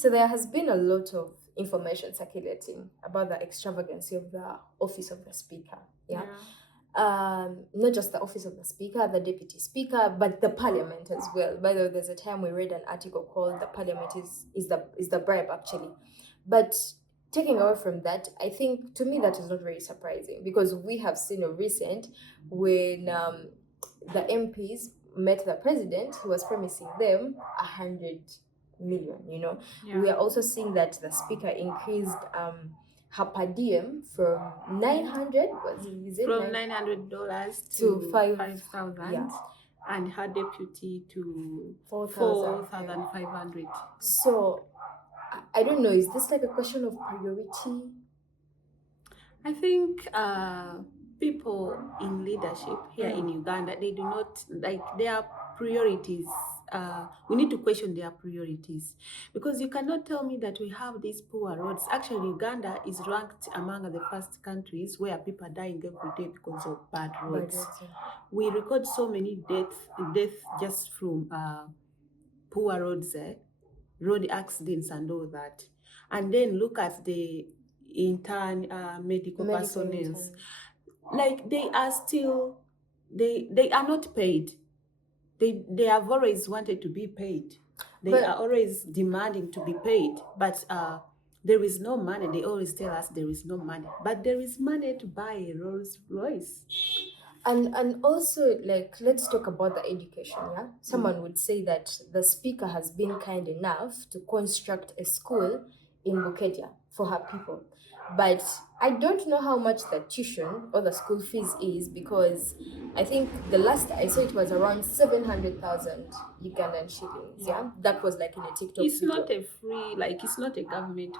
So there has been a lot of information circulating about the extravagancy of the office of the speaker. Yeah. Not just the office of the speaker, the deputy speaker, but the parliament as well. By the way, there's a time we read an article called "The Parliament is the bribe," actually. But taking away from that, I think to me that is not very surprising because we have seen a recent when the MPs met the president, he was promising them 100 million. We are also seeing that the speaker increased her per diem from 900, from $900 to 5,000, yeah, and her deputy to 4,500. 4,500. So I don't know, is this like a question of priority? I think people in leadership here in Uganda, they do not like their priorities. We need to question their priorities, because you cannot tell me that we have these poor roads. Actually, Uganda is ranked among the first countries where people are dying every day because of bad roads. We record so many deaths just from poor roads, road accidents and all that. And then look at the intern medical personnel. Like they are still, they are not paid. They have always wanted to be paid. They are always demanding to be paid, but there is no money. They always tell us there is no money, but there is money to buy a Rolls Royce. And also, like, let's talk about the education. Yeah, someone would say that the speaker has been kind enough to construct a school in Bukedia for her people, but I don't know how much the tuition or the school fees is, because I think the last I saw it was around 700,000 Ugandan shillings. Yeah, that was like in a TikTok It's video. not a free, like it's not a government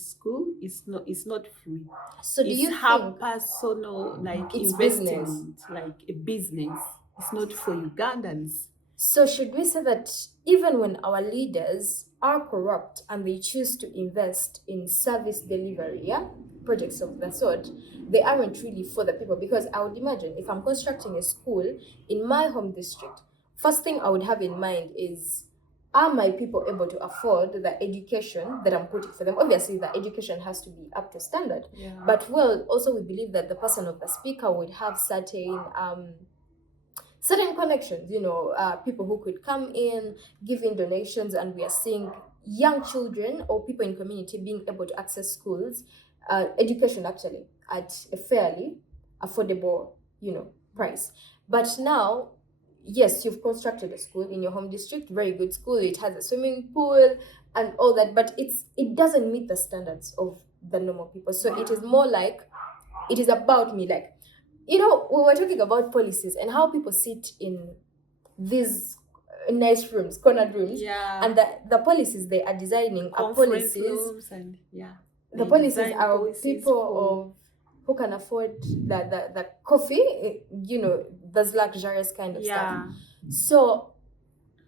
school. It's not free. So do you have think personal, like it's investment, business? like a business? It's not for Ugandans. So should we say that even when our leaders are corrupt and they choose to invest in service delivery, yeah, projects of the sort, they aren't really for the people? Because I would imagine if I'm constructing a school in my home district, first thing I would have in mind is, are my people able to afford the education that I'm putting for them? Obviously, the education has to be up to standard. Yeah. But well, also we believe that the person of the speaker would have certain connections, people who could come in, give in donations, and we are seeing young children or people in community being able to access schools, education actually, at a fairly affordable, price. But now, yes, you've constructed a school in your home district, very good school, it has a swimming pool and all that, but it doesn't meet the standards of the normal people. So it is more like, it is about me, like, we were talking about policies and how people sit in these nice rooms, cornered rooms, and the policies they are designing are policies. Rooms and the policies are people of who can afford the coffee, those luxurious kind of stuff. So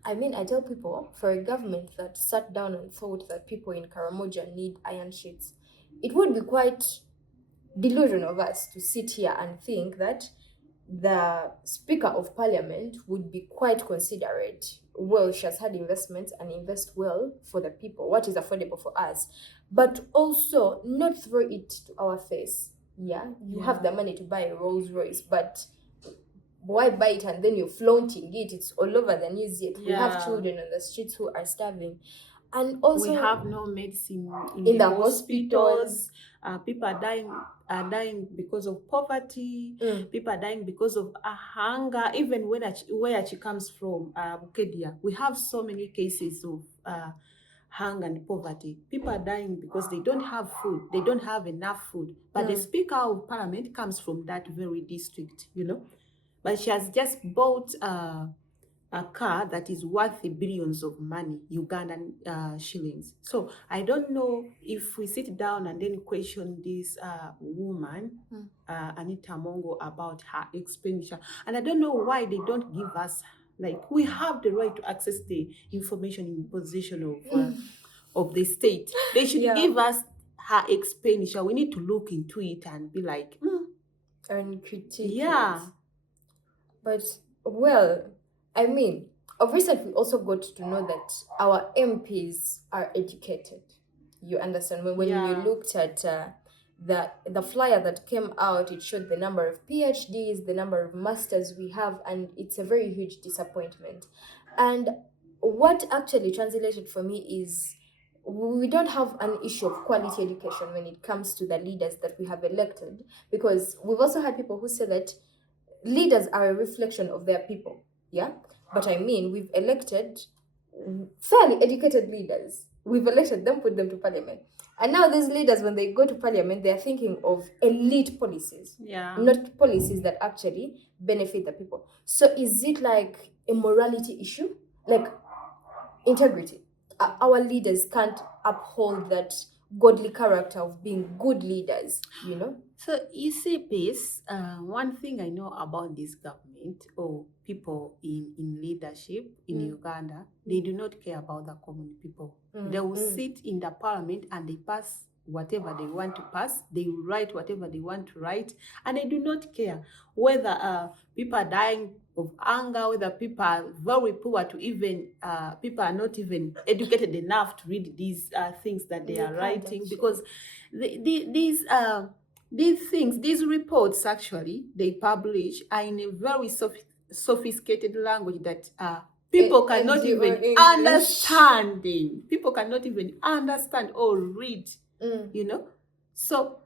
I mean, I tell people, for a government that sat down and thought that people in Karamoja need iron sheets, it would be quite delusional of us to sit here and think that the Speaker of Parliament would be quite considerate. Well, she has had investments and invest well for the people, what is affordable for us, but also not throw it to our face. Yeah, you have the money to buy a Rolls Royce, but why buy it and then you're flaunting it? It's all over the news yet. We have children on the streets who are starving. And also, we have no medicine in the hospitals. People are dying because of poverty. People are dying because of hunger. Even where she comes from, Bukedia, we have so many cases of hunger and poverty. People are dying because they don't have food. They don't have enough food. But the Speaker of Parliament comes from that very district, But she has just bought a car that is worth billions of money, Ugandan shillings. So I don't know if we sit down and then question this woman, Anita Mongo, about her expenditure. And I don't know why they don't give us, like, we have the right to access the information in position of the state. They should give us her expenditure. We need to look into it and be like, and critique it. But, well, I mean, of recent, we also got to know that our MPs are educated. You understand? When you looked at the flyer that came out, it showed the number of PhDs, the number of masters we have, and it's a very huge disappointment. And what actually translated for me is we don't have an issue of quality education when it comes to the leaders that we have elected, because we've also had people who say that leaders are a reflection of their people. Yeah, but I mean, we've elected fairly educated leaders. We've elected them, put them to parliament, and now these leaders, when they go to parliament, they're thinking of elite policies, not policies that actually benefit the people. So is it like a morality issue, like integrity? Our leaders can't uphold that godly character of being good leaders, you know? So you see, Peace, one thing I know about this government or people in leadership in Uganda, they do not care about the common people. They will sit in the parliament and they pass whatever they want to pass. They will write whatever they want to write, and they do not care whether people are dying of hunger, whether people are very poor to even, people are not even educated enough to read these things that they are writing, because these things, these reports actually they publish are in a very sophisticated language that people cannot even understand them. People cannot even understand or read, you know. So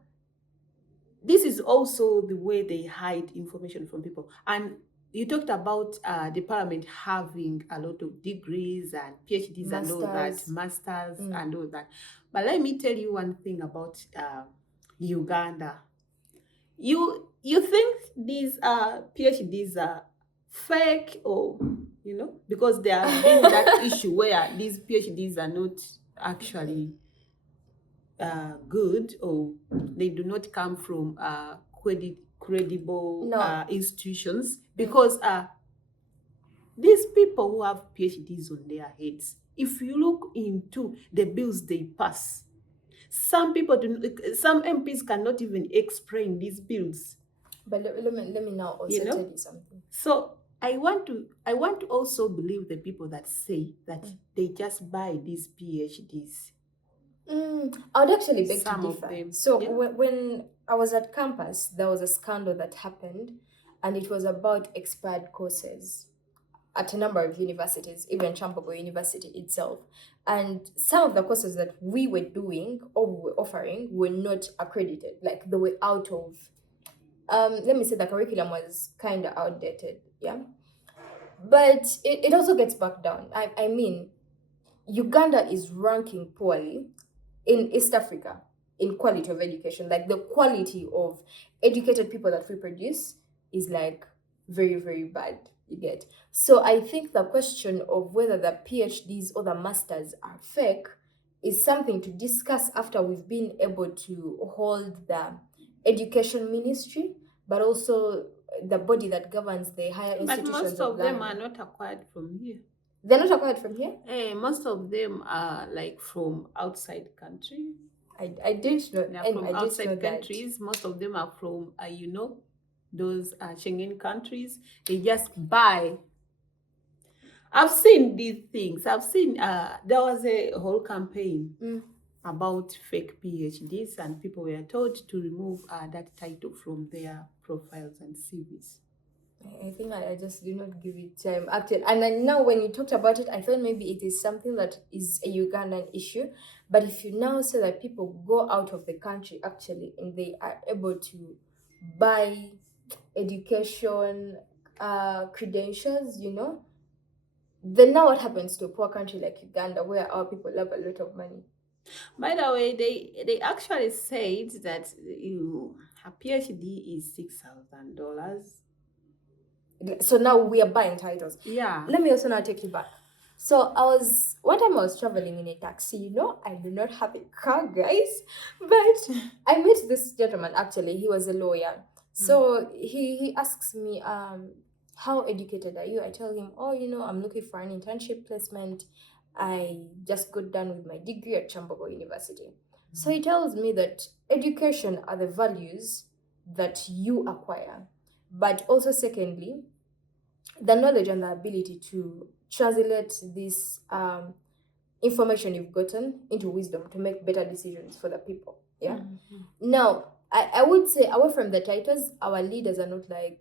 this is also the way they hide information from people. And you talked about the parliament having a lot of degrees and PhDs and all that, masters and all that. But let me tell you one thing about Uganda. You think these PhDs are fake, or you know, because there has been that issue where these PhDs are not actually good, or they do not come from credible institutions, because these people who have PhDs on their heads, if you look into the bills they pass, some MPs cannot even explain these bills. But let me now also tell you something. So I want to also believe the people that say that they just buy these PhDs. I would actually beg to differ. So when I was at campus, there was a scandal that happened, and it was about expired courses at a number of universities, even Chambogo University itself. And some of the courses that we were doing or we were offering were not accredited. Like they were out of, let me say the curriculum was kind of outdated, yeah? But it also gets back down. I mean, Uganda is ranking poorly in East Africa in quality of education. Like the quality of educated people that we produce is like very, very bad, you get. So I think the question of whether the PhDs or the masters are fake is something to discuss after we've been able to hold the education ministry, but also the body that governs the higher institutions. But most of them are not acquired from here. They're not acquired from here? Most of them are like from outside country. I didn't know. They're from outside countries. Most of them are from, you know, those Schengen countries. They just buy. I've seen these things. I've seen, there was a whole campaign about fake PhDs, and people were told to remove that title from their profiles and CVs. I think I just do not give it time. Actually, and I now when you talked about it, I thought maybe it is something that is a Ugandan issue. But if you now say that people go out of the country actually and they are able to buy education credentials, you know, then now what happens to a poor country like Uganda where our people have a lot of money? By the way, they actually said that a PhD is $6,000. So now we are buying titles. Yeah. Let me also now take you back. So one time I was traveling in a taxi, you know, I do not have a car, guys, but I met this gentleman. Actually, he was a lawyer. So he asks me, how educated are you? I tell him, oh, you know, I'm looking for an internship placement. I just got done with my degree at Chambogo University. So he tells me that education are the values that you acquire. But also, secondly, the knowledge and the ability to translate this information you've gotten into wisdom to make better decisions for the people. Yeah. Now, I would say, away from the titles, our leaders are not like,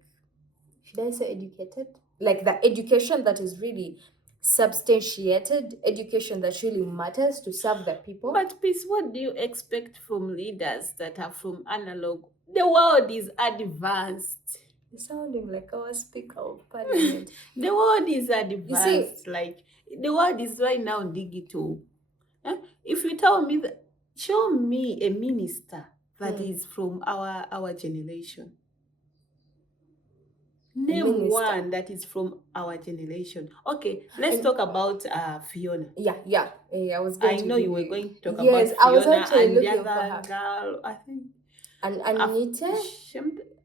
should I say educated? Like the education that is really substantiated, education that really matters to serve the people. But Peace, what do you expect from leaders that are from analog? The world is advanced. You're sounding like our speaker of parliament. The world is advanced. Like, the world is right now digital. If you tell me that, show me a minister that is from our generation. Name one that is from our generation. Okay, let's talk about Fiona. Yeah. I was going I know you were going to talk about Fiona. I was actually and looking the other for her. girl, I think. And Anita?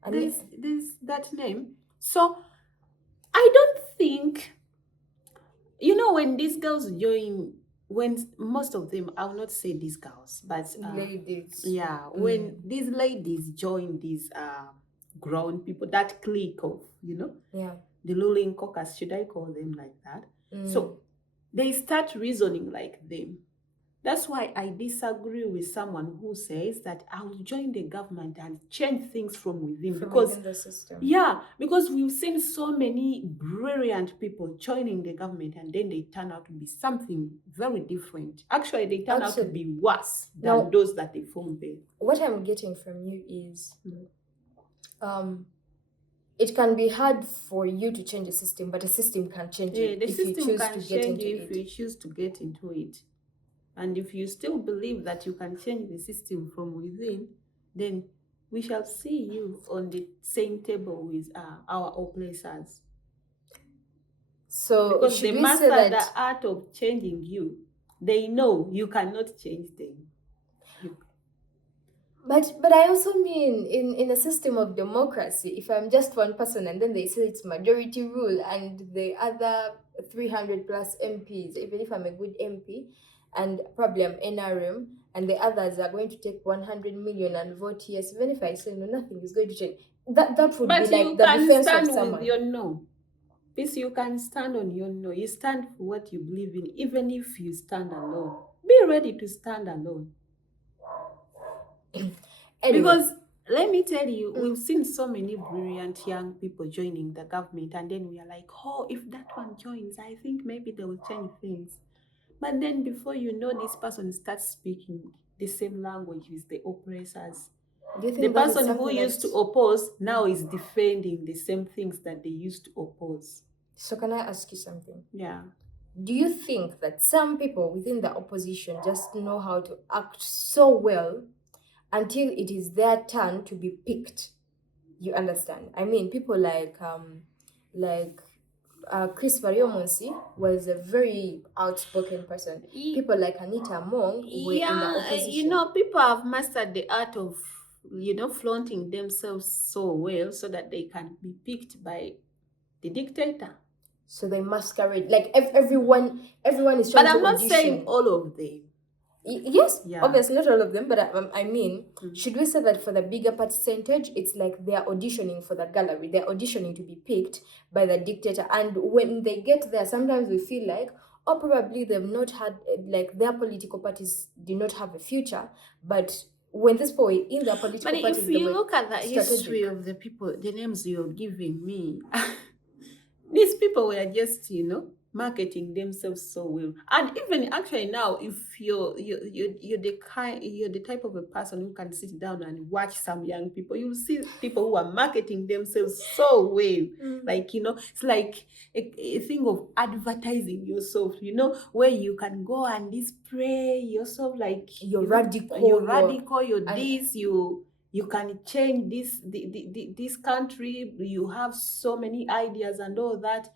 There's that name. So I don't think, when these girls join, when most of them, I will not say these girls, but ladies. Yeah, when these ladies join these grown people, that clique of, yeah, the ruling caucus, should I call them like that? So they start reasoning like them. That's why I disagree with someone who says that I will join the government and change things from within. Within the system. Yeah, because we've seen so many brilliant people joining the government and then they turn out to be something very different. Actually, they turn out to be worse than those that they formed there. What I'm getting from you is it can be hard for you to change the system, but the system can change it if you choose to get into it. If you choose to get into it. And if you still believe that you can change the system from within, then we shall see you on the same table with our oppressors. So because they master the art of changing you, they know you cannot change them. But I also mean, in a system of democracy, if I'm just one person and then they say it's majority rule and the other 300 plus MPs, even if I'm a good MP, and probably I'm NRM, and the others are going to take 100 million and vote yes, even if I say no, nothing is going to change. That would be like the defense of someone. With your no. Peace, you can stand on your no. You stand for what you believe in, even if you stand alone. Be ready to stand alone. Anyway. Because let me tell you, we've seen so many brilliant young people joining the government, and then we are like, oh, if that one joins, I think maybe they will change things. But then before you know, this person starts speaking the same language with the oppressors. The person who used to oppose now is defending the same things that they used to oppose. So can I ask you something? Yeah. Do you think that some people within the opposition just know how to act so well until it is their turn to be picked? You understand? I mean, people like Chris Variomonsi was a very outspoken person. People like Anita Mong were in the opposition. People have mastered the art of, flaunting themselves so well so that they can be picked by the dictator. So they masquerade like everyone is trying to audition. But I'm not saying all of them. Yes, obviously not all of them, but I mean, should we say that for the bigger percentage, it's like they're auditioning for the gallery, they're auditioning to be picked by the dictator, and when they get there, sometimes we feel like, oh, probably they've not had, like, their political parties do not have a future, but when this boy in their political parties... But if you look at the history of the people, the names you're giving me, these people were just, marketing themselves so well. And even actually now, if you're the type of a person who can sit down and watch some young people, you'll see people who are marketing themselves so well. Like, it's like a thing of advertising yourself, where you can go and display yourself like you're radical, you're this, you can change this country, you have so many ideas and all that.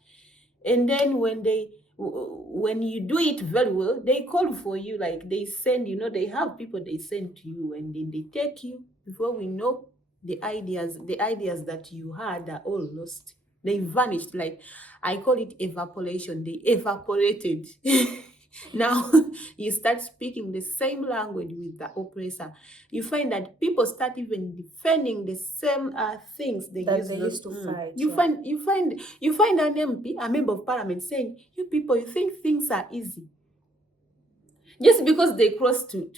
And then when you do it very well, they call for you, like they send, they have people they send to you, and then they take you. Before we know, the ideas that you had are all lost. They vanished. Like, I call it evaporation. They evaporated. Now you start speaking the same language with the oppressor. You find that people start even defending the same things they that used they not- used to fight. You find an MP, a member of parliament, saying, "You people, you think things are easy." Just because they cross to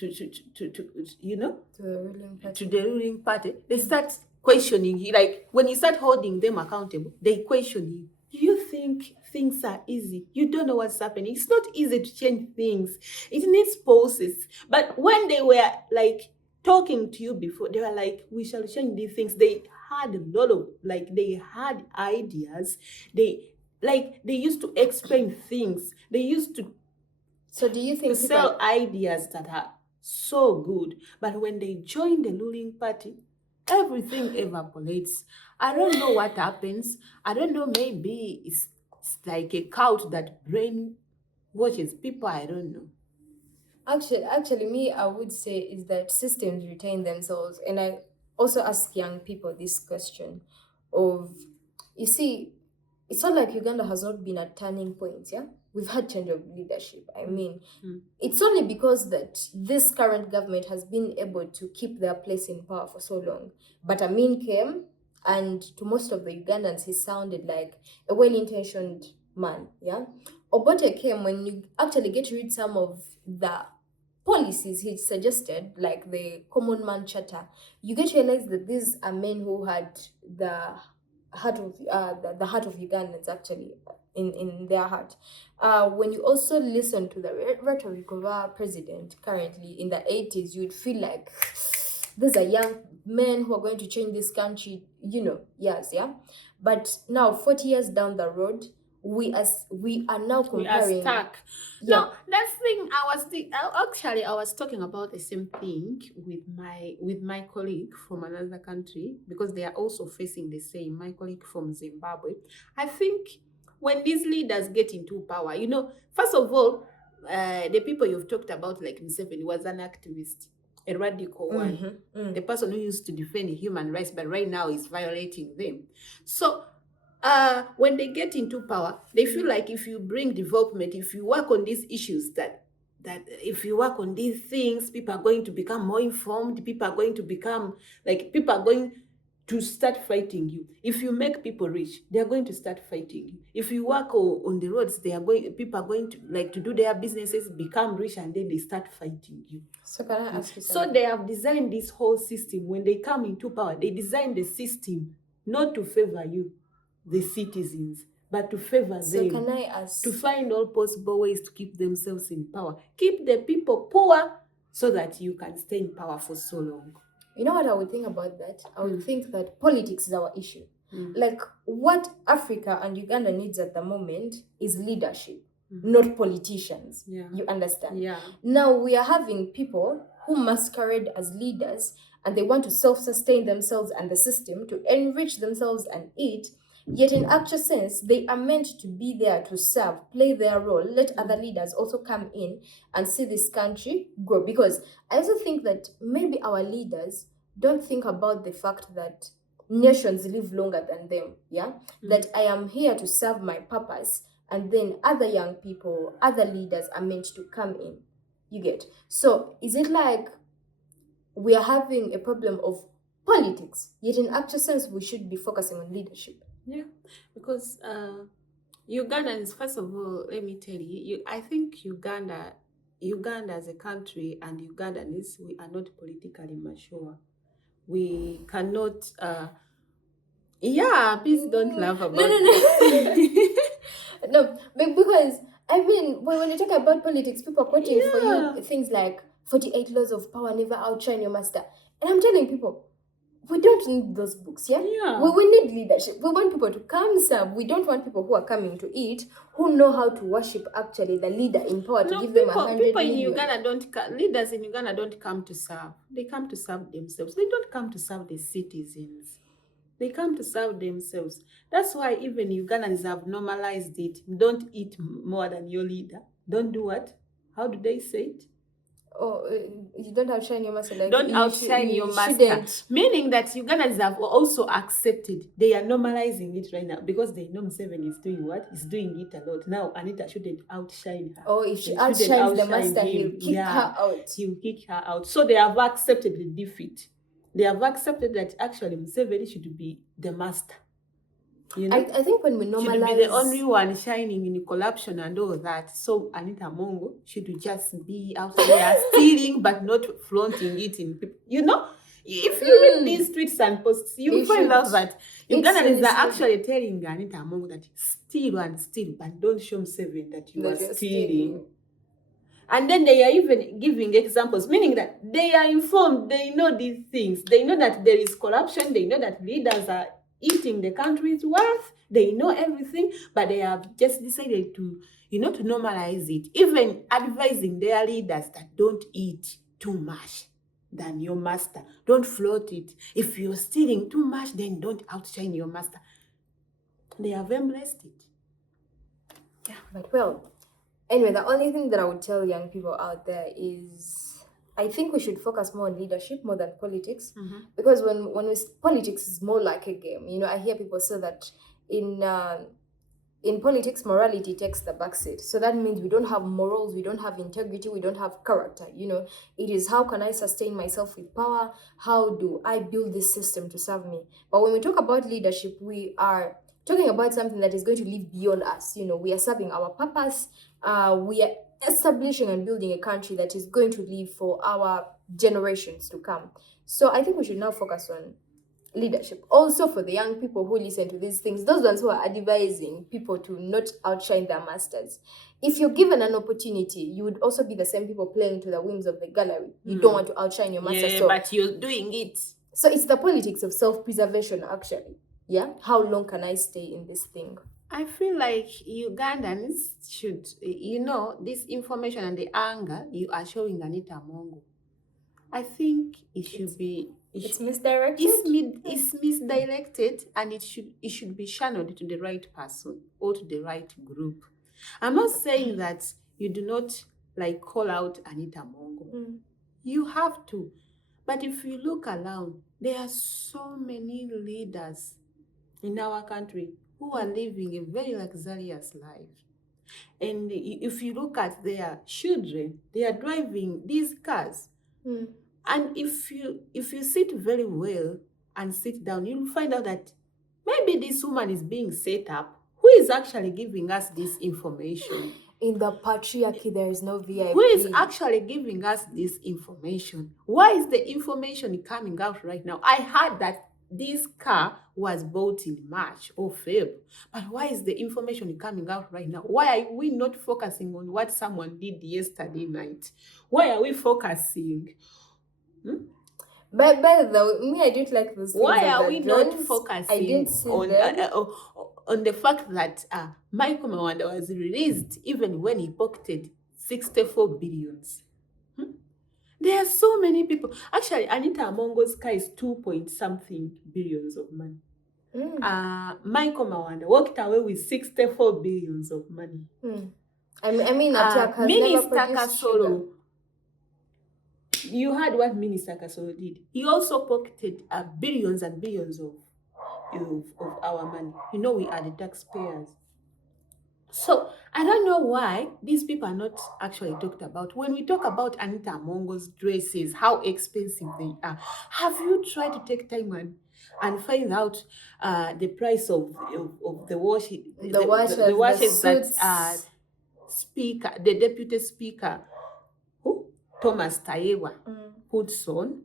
you know, to the ruling party. to the ruling party, they start questioning you. Like when you start holding them accountable, they question you. You think things are easy. You don't know what's happening. It's not easy to change things. It needs process. But when they were like talking to you before, they were like, "We shall change these things." They had a lot of they had ideas. They used to explain things. They used to So do you think sell ideas that are so good, but when they join the ruling party, everything evaporates. I don't know what happens. I don't know, maybe it's like a cult that brain watches people. I don't know. Actually, me, I would say is that systems retain themselves, and I also ask young people this question of, you see, it's not like Uganda has not been at turning points, yeah? We've had change of leadership. I mean, it's only because that this current government has been able to keep their place in power for so long. But Amin came, and to most of the Ugandans, he sounded like a well-intentioned man, yeah? Obote came, when you actually get to read some of the policies he suggested, like the Common Man Charter, you get to realize that these are men who had the heart of the heart of Ugandans actually in their heart. When you also listen to the rhetoric of our president currently in the 80s, you'd feel like these are young men who are going to change this country, yes, yeah. But now, 40 years down the road, we are now comparing. We are stuck. Yeah. No, that's thing I was talking about the same thing with my colleague from another country, because they are also facing the same. My colleague from Zimbabwe. I think when these leaders get into power, first of all, the people you've talked about, like Museveni, was an activist, a radical one, the person who used to defend human rights, but right now is violating them. So when they get into power, they feel like if you bring development, if you work on these issues, that if you work on these things, people are going to become more informed. People are going to start fighting you. If you make people rich, they are going to start fighting you. If you work on the roads, people are going to do their businesses, become rich, and then they start fighting you. So can I ask you So something? they have designed this whole system. When they come into power, they design the system not to favor you, the citizens, but to favor So them. can I ask? To find all possible ways to keep themselves in power. Keep the people poor so that you can stay in power for so long. You know what I would think about that? I would think that politics is our issue. Like, what Africa and Uganda needs at the moment is leadership, not politicians. Yeah. You understand? Yeah. Now we are having people who masquerade as leaders, and they want to self-sustain themselves and the system, to enrich themselves and eat. Yet in actual sense, they are meant to be there to serve, play their role, let other leaders also come in and see this country grow. Because I also think that maybe our leaders don't think about the fact that nations live longer than them, yeah? That I am here to serve my purpose, and then other young people, other leaders are meant to come in. You get? So is it like we are having a problem of politics, yet in actual sense we should be focusing on leadership? Yeah, because Ugandans, first of all, let me tell you, I think Uganda as a country, and Ugandans, we are not politically mature. We cannot. Please don't laugh about No. No, because I mean, when you talk about politics, people are quoting for you things like 48 laws of power, never outshine your master. And I'm telling people, we don't need those books, yeah? We need leadership. We want people to come serve. We don't want people who are coming to eat, who know how to worship actually the leader in power, to give them 100 people million. in Uganda leaders in Uganda don't come to serve. They come to serve themselves. They don't come to serve the citizens. They come to serve themselves. That's why even Ugandans have normalized it. Don't eat more than your leader. Don't do what? How do they say it? Oh, you don't outshine your master. Like Don't outshine your master. Shouldn't. Meaning that Ugandans have also accepted. They are normalizing it right now because they know Museveni is doing what? He's doing it a lot. Now Anita shouldn't outshine her. Oh, if she outshines the master, he'll kick her out. He'll kick her out. So they have accepted the defeat. They have accepted that actually Museveni should be the master. You know? I think when we normalize... should be the only one shining in corruption and all that. So Anita Mongo should just be out there stealing but not flaunting it in people. You know? If you read these tweets and posts, you find out that Ugandans are actually telling Anita Mongo that steal and steal, but don't show Museveni that you are stealing. And then they are even giving examples, meaning that they are informed, they know these things. They know that there is corruption, they know that leaders are eating the country's worth, they know everything, but they have just decided to, to normalize it, even advising their leaders that don't eat too much than your master. Don't float it. If you're stealing too much, then don't outshine your master. They have embraced it. Yeah, but well, anyway, the only thing that I would tell young people out there is I think we should focus more on leadership more than politics. Because when politics is more like a game. I hear people say that in politics, morality takes the backseat. So that means we don't have morals, we don't have integrity, we don't have character. It is how can I sustain myself with power? How do I build this system to serve me? But when we talk about leadership, we are talking about something that is going to live beyond us. We are serving our purpose. We are establishing and building a country that is going to live for our generations to come. So I think we should now focus on leadership. Also for the young people who listen to these things, those ones who are advising people to not outshine their masters. If you're given an opportunity, you would also be the same people playing to the whims of the gallery. You don't want to outshine your master. Yeah, but you're doing it. So it's the politics of self-preservation, actually. Yeah? How long can I stay in this thing? I feel like Ugandans should, this information and the anger you are showing Anita Mongo. I think it should be... It's misdirected? It's misdirected, and it should be channeled to the right person or to the right group. I'm not saying that you do not call out Anita Mongo. You have to. But if you look around, there are so many leaders in our country who are living a very luxurious life. And if you look at their children, they are driving these cars. And if you sit very well and sit down, you'll find out that maybe this woman is being set up. Who is actually giving us this information? In the patriarchy, there is no VIP. Who is actually giving us this information? Why is the information coming out right now? I heard that this car was bought in March or Feb. But why is the information coming out right now? Why are we not focusing on what someone did yesterday night? Why are we focusing? But by the way, me, I don't like those things. Why are we not focusing I didn't see on the fact that Michael Mawanda was released even when he pocketed 64 billions? There are so many people. Actually, Anita Mongo's car is 2-point-something billions of money. Michael Mawanda walked away with 64 billions of money. I mean, Minister Kasolo. You heard what Minister Kasolo did. He also pocketed billions and billions of our money. We are the taxpayers. So I don't know why these people are not actually talked about. When we talk about Anita Mongo's dresses, how expensive they are, have you tried to take time and find out the price of the washes that speaker, the deputy speaker, Thomas Tayewa, puts on?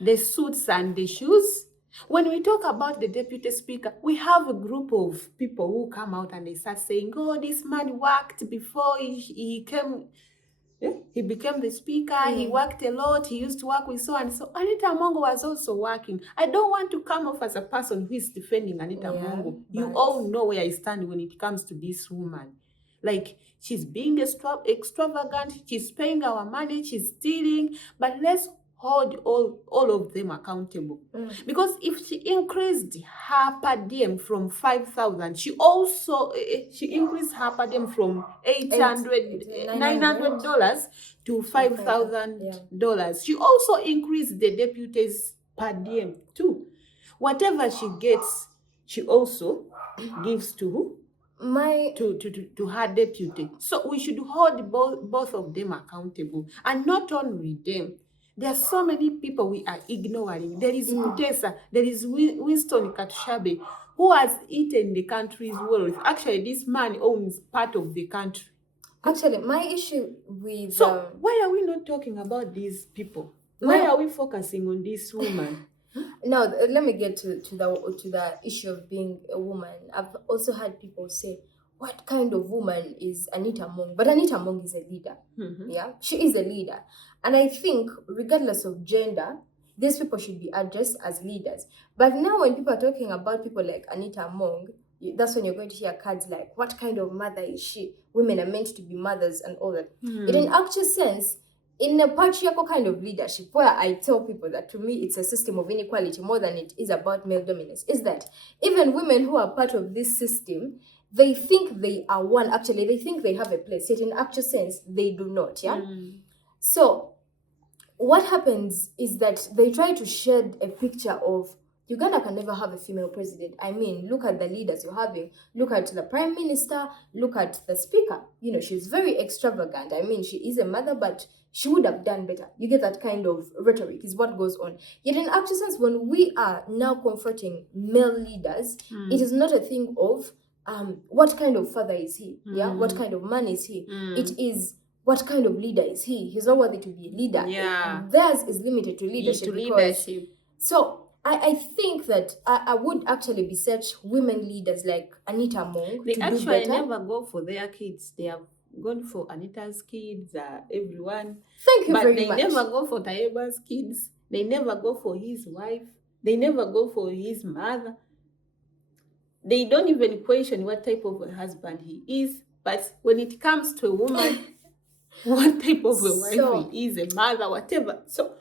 The suits and the shoes. When we talk about the deputy speaker, we have a group of people who come out and they start saying, oh, this man worked before he became the speaker. He worked a lot. He used to work with so and so. Anita Mongo was also working. I don't want to come off as a person who is defending Anita Mongo. You all know where I stand when it comes to this woman. She's being extravagant. She's paying our money. She's stealing. But let's hold all of them accountable. Because if she increased her per diem from 5,000, she also she increased her per diem from $900 to $5,000. She also increased the deputies per diem too. Whatever she gets, she also gives to her deputy. So we should hold both of them accountable, and not only them. There are so many people we are ignoring. There is Kutesa, there is Winston Katushabe, who has eaten the country's wealth. Actually, this man owns part of the country. Actually, my issue with so why are we not talking about these people? Why are we focusing on this woman? Now, let me get to the issue of being a woman. I've also had people say, what kind of woman is Anita Among? But Anita Among is a leader. Yeah, she is a leader. And I think regardless of gender, these people should be addressed as leaders. But now when people are talking about people like Anita Among, that's when you're going to hear cards like, what kind of mother is she? Women are meant to be mothers and all that. In an actual sense, in a patriarchal kind of leadership, where I tell people that to me it's a system of inequality more than it is about male dominance, is that even women who are part of this system, they think they are one. Actually, they think they have a place, yet in actual sense, they do not. Yeah. So what happens is that they try to shed a picture of Uganda can never have a female president. I mean, look at the leaders you're having. Look at the prime minister. Look at the speaker. You know, she's very extravagant. I mean, she is a mother, but she would have done better. You get that kind of rhetoric is what goes on. Yet in actual sense, when we are now confronting male leaders, it is not a thing of what kind of father is he? Yeah, what kind of man is he? It is what kind of leader is he? He's not worthy to be a leader. Yeah. Theirs is limited to leadership. So I think that I would actually beseech women leaders like Anita Among they to actually do better. Never go for their kids. They have gone for Anita's kids, everyone. Thank you very much. But they never go for Tayeba's kids. They never go for his wife. They never go for his mother. They don't even question what type of a husband he is. But when it comes to a woman, what type of a wife he is, a mother, whatever. So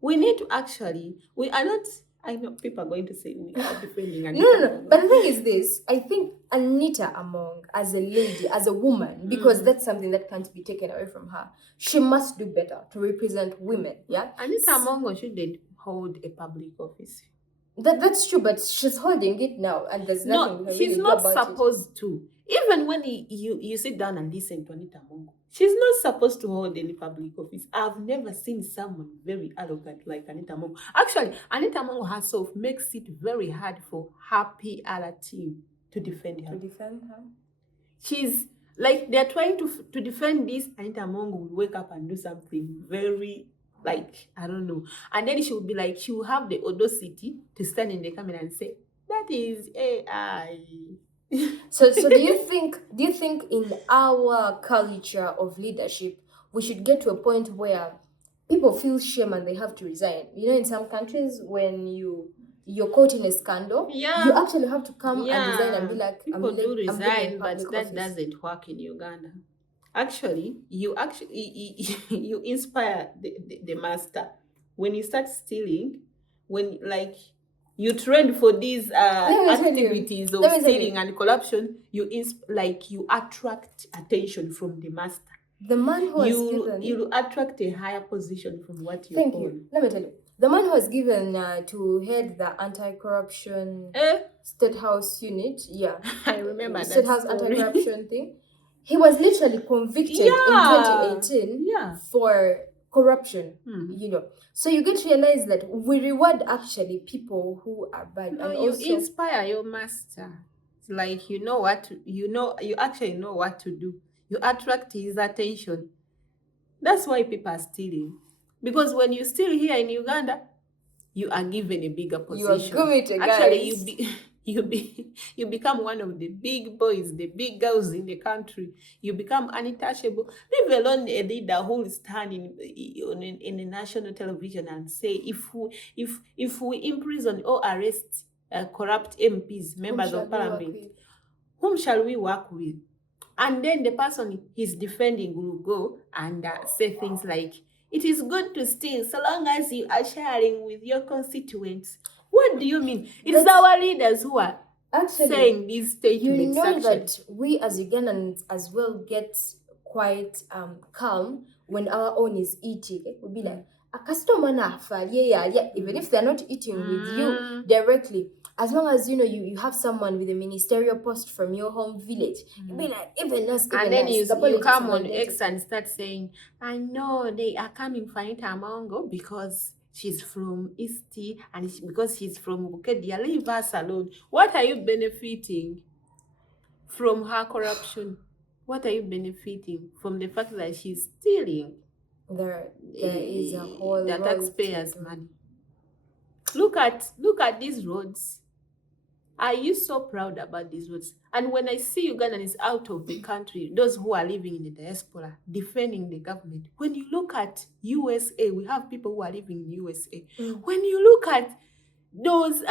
we need to actually, we are not, I know people are going to say we are defending Anita. No. But the thing is this, I think Anita Among, as a lady, as a woman, because that's something that can't be taken away from her, she must do better to represent women. Yeah. Anita Among shouldn't hold a public office. That's true, but she's holding it now, and there's nothing. No, she's not supposed to. Even when you sit down and listen to Anita Among, she's not supposed to hold any public office. I've never seen someone very arrogant like Anita Among. Actually, Anita Among herself makes it very hard for her PR team to defend her. She's like, they're trying to defend this. Anita Among will wake up and do something very, like, I don't know. And then she will be like, she will have the audacity to stand in the camera and say, that is AI. So do you think in our culture of leadership we should get to a point where people feel shame and they have to resign? You know, in some countries when you're caught in a scandal, you actually have to come and resign and be like, people do resign, but that doesn't work in Uganda. Actually, you inspire the master. When you start stealing, when like you train for these activities of stealing and corruption, you attract attention from the master. The man who you attract a higher position from what you Thank you. Let me tell you. The man who was given to head the anti-corruption State House unit, I remember that State House anti-corruption thing. He was literally convicted in 2018 for corruption, you know. So you get to realize that we reward actually people who are bad. No, and you also inspire your master. It's like you actually know what to do. You attract his attention. That's why people are stealing. Because when you steal here in Uganda, you are given a bigger position. You are given guys. Actually, you become one of the big boys, the big girls in the country. You become untouchable. Leave alone a leader who will stand in the national television and say, if we imprison or arrest corrupt MPs, members of parliament, whom shall we work with? And then the person he's defending will go and say things like, It is good to steal so long as you are sharing with your constituents. What do you mean? It's our leaders who are saying these statements. You know that we as Ugandans as well get quite calm when our own is eating. We'll be like, a customer na even if they're not eating with you directly, as long as you have someone with a ministerial post from your home village, you'll be like, even us, and then you come on X and start saying, I know they are coming for Anita Amongo because she's from East and because she's from Bukedia. Leave us alone. What are you benefiting from her corruption? What are you benefiting from the fact that she's stealing? There is a whole the taxpayers' money. Look at these roads. Are you so proud about these roads? And when I see Ugandans out of the country, those who are living in the diaspora, defending the government, when you look at USA, we have people who are living in USA. When you look at those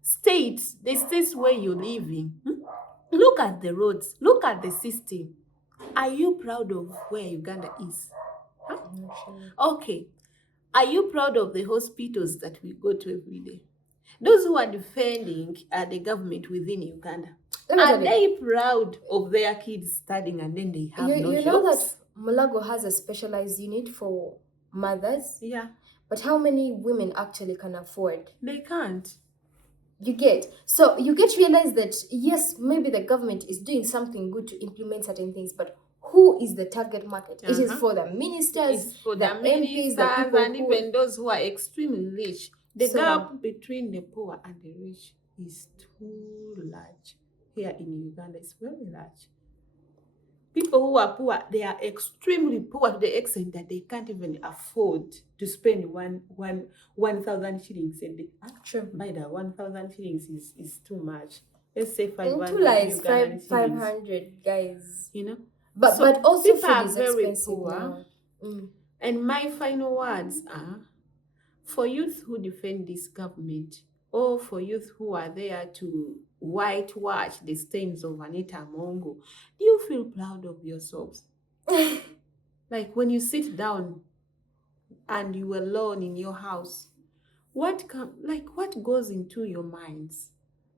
states, the states where you're living, look at the roads, look at the system. Are you proud of where Uganda is? Huh? Okay. Are you proud of the hospitals that we go to every day? Those who are defending the government within Uganda, are they proud of their kids studying and then they have no jobs? You know that Mulago has a specialized unit for mothers? Yeah. But how many women actually can afford? They can't. You get. So you get to realize that, yes, maybe the government is doing something good to implement certain things, but who is the target market? It is for the ministers, it's for the MPs, the people and even those who are extremely rich. The gap between the poor and the rich is too large. Here in Uganda, it's very large. People who are poor, they are extremely poor to the extent that they can't even afford to spend 1,000 shillings a day. True. By the 1,000 shillings is too much. Let's say 500. Two lies, 500, guys. You know. But also people food are is very expensive poor. And my final words are, for youth who defend this government, or for youth who are there to whitewash the stains of Anita Amongo, do you feel proud of yourselves? Like when you sit down and you are alone in your house, what goes into your minds?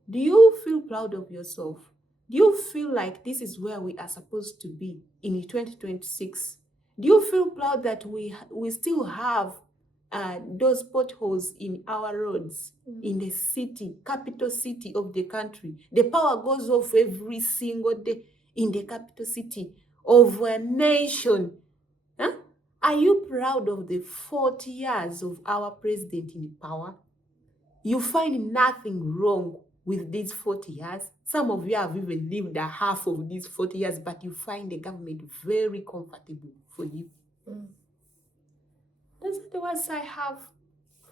Do you feel proud of yourself? Do you feel like this is where we are supposed to be in 2026? Do you feel proud that we still have those potholes in our roads, in the city, capital city of the country? The power goes off every single day in the capital city of a nation. Huh? Are you proud of the 40 years of our president in power? You find nothing wrong with these 40 years. Some of you have even lived a half of these 40 years, but you find the government very comfortable for you. Those are the words I have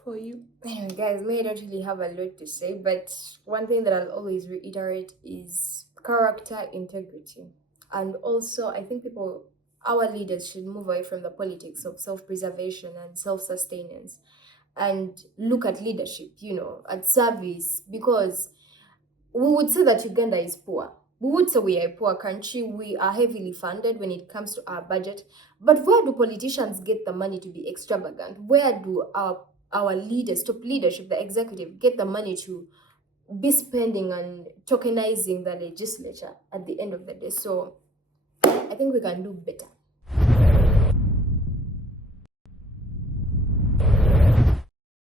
for you. Anyway, guys, I don't really have a lot to say, but one thing that I'll always reiterate is character integrity. And also, I think our leaders should move away from the politics of self-preservation and self-sustenance and look at leadership, at service, because we would say that Uganda is poor. We would say we are a poor country. We are heavily funded when it comes to our budget. But where do politicians get the money to be extravagant? Where do our leaders, top leadership, the executive, get the money to be spending on tokenizing the legislature at the end of the day? So I think we can do better.